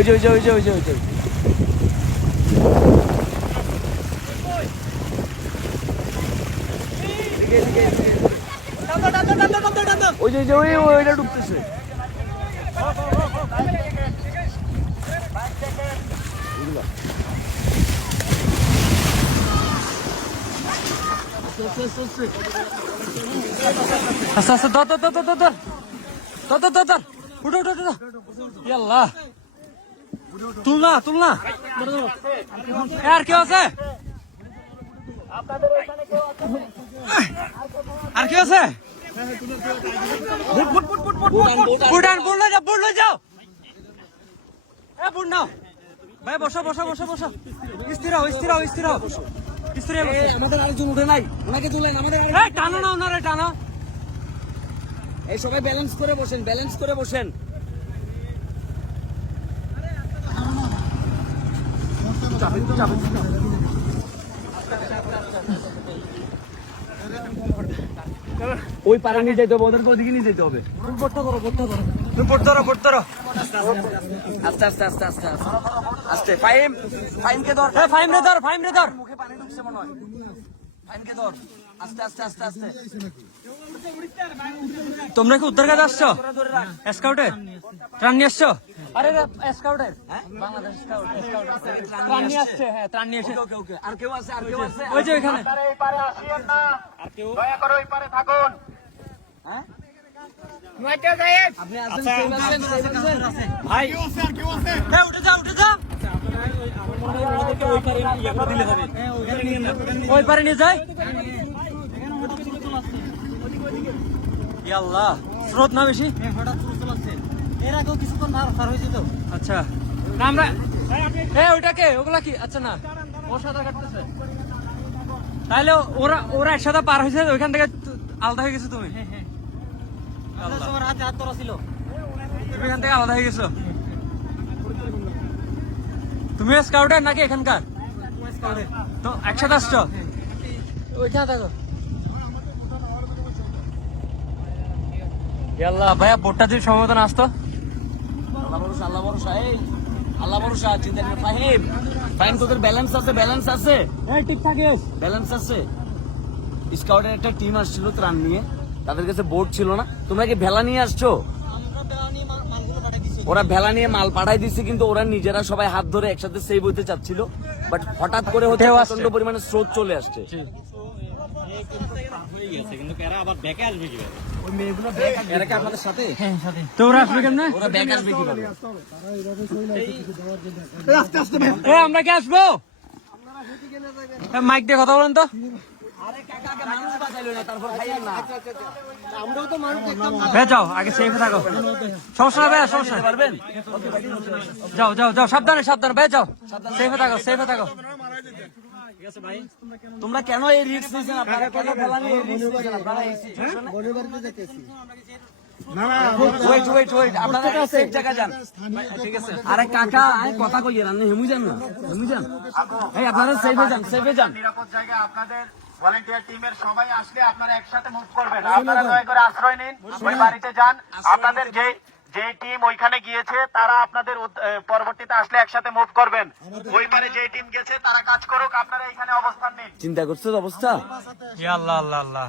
ওই যে ওই যে ওই যে ওই যে ওই যে। ওই যে, ওই ওইটা ডুবতেছে। আস্তে আস্তে, ধর ধর ধর ধর ধর ধর। ধর ধর ধর উঠো উঠো উঠো ইয়াল্লাহ। তুল না তুল না আর কেউ আছে? আর কেউ আছে? বুটান বুট লয়ে যাও বুট লয়ে যাও। এ বুট নাও। ভাই বসো বসো বসো বসো। স্থির হও স্থির হও স্থির হও। স্থির আমাদের আরেকজন উঠে নাই। ওনাকে তুলেন আমাদের টানো না ওনারে টানো। এই সবাই ব্যালেন্স করে বসেন ব্যালেন্স করে বসেন। ওই পাড়া নিয়ে যেতে হবে ওদেরকে ওদিকে নিয়ে যেতে হবে। পড়তে আস্তে আস্তে আস্তে আস্তে আস্তে আস্তে ধর রে ধর। আস্তে আস্তে আস্তে আস্তে তোমরা কি উত্তর কাজে আসছো? স্কাউটে ত্রাণ নিয়ে আসছো? আরে স্কাউটের বাংলাদেশ স্কাউট ত্রাণ নিয়ে আসছে। হ্যাঁ ত্রাণ নিয়ে এসে ওকে ওকে আর কেউ আছে আর কেউ আছে? ওই যে ওইখানে। এই পারে আসিয়েন না। দয়া করে ওই পারে থাকুন। হ্যাঁ? নয়টা সাহেব আপনি আছেন সেভ আছেন? সেভ আছেন ভাই। উঠে যা উঠে যা ওই পারে নিয়ে যায় আল্লাহ স্রোত না বেশি? আচ্ছা। না আমরা এ ওইটাকে ওগুলা কি? আচ্ছা না। ওর সাঁতার কাটতেছে। তাহলে ওরা ওরা একসাথে পার হয়েছে ওইখান থেকে আলাদা হয়ে গেছো তুমি? এখান থেকে আলাদা হয়ে গেছো? তুমি স্কাউটার নাকি এখানকার? তো একসাথে আসছো? ওইখানে থাকো। ভাইয়া বোটটা যদি সময় মতন আসতো আল্লাহ ভরসা আল্লাহ ভরসা এই আল্লাহ ভরসা চিন্তা ফাহিম ফাহিম তোদের ব্যালেন্স আছে ব্যালেন্স আছে? এই ঠিক থাকিস। ব্যালেন্স আছে? স্কাউটের একটা টিম আসছিল ত্রাণ নিয়ে তাদের কাছে বোট ছিল না। তোমরা কি ভেলা নিয়ে আসছো? ওরা ভেলা নিয়ে মাল পাঠাই দিচ্ছে কিন্তু ওরা নিজেরা সবাই হাত ধরে একসাথে সেভ হইতে চাচ্ছিল। বাট হঠাৎ করে হচ্ছে প্রচণ্ড পরিমাণে স্রোত চলে আসছে। আমরা কি আসব মাইক দিয়ে কথা বলেন তো যাও আগে সেফে থাকো সমস্যা না সমস্যা যাও যাও যাও সাবধানে সাবধানে বে যাও সেফে থাকো সেফে থাকো তোমরা কেন এই রিস্ক নিয়েছেন আপনারা কেন ভেলা নিয়ে রিস্ক নিয়েছেন আপনারা? এই সিচুয়েশনে ওয়েট ওয়েট ওয়েট আপনারা সেফ জায়গা যান। ঠিক আছে। আরে কাকা কথা কইয়েন আপনি হেমু যান না? হেমু যান। এই আপনারা সেফে যান সেফে যান। নিরাপদ জায়গায় আপনাদের ভলেন্টিয়ার টিমের সবাই আসলে আপনারা একসাথে মুভ করবেন। আপনারা দয়া করে আশ্রয় নিন। ওই বাড়িতে যান। আপনাদের যে যে টিম ওইখানে গিয়েছে তারা আপনাদের পরবর্তীতে আসলে একসাথে মুভ করবেন। ওই পারে যে টিম গেছে তারা কাজ করুক আপনারা এখানে অবস্থান নিন। চিন্তা করছ অবস্থা? আল্লাহ আল্লাহ আল্লাহ।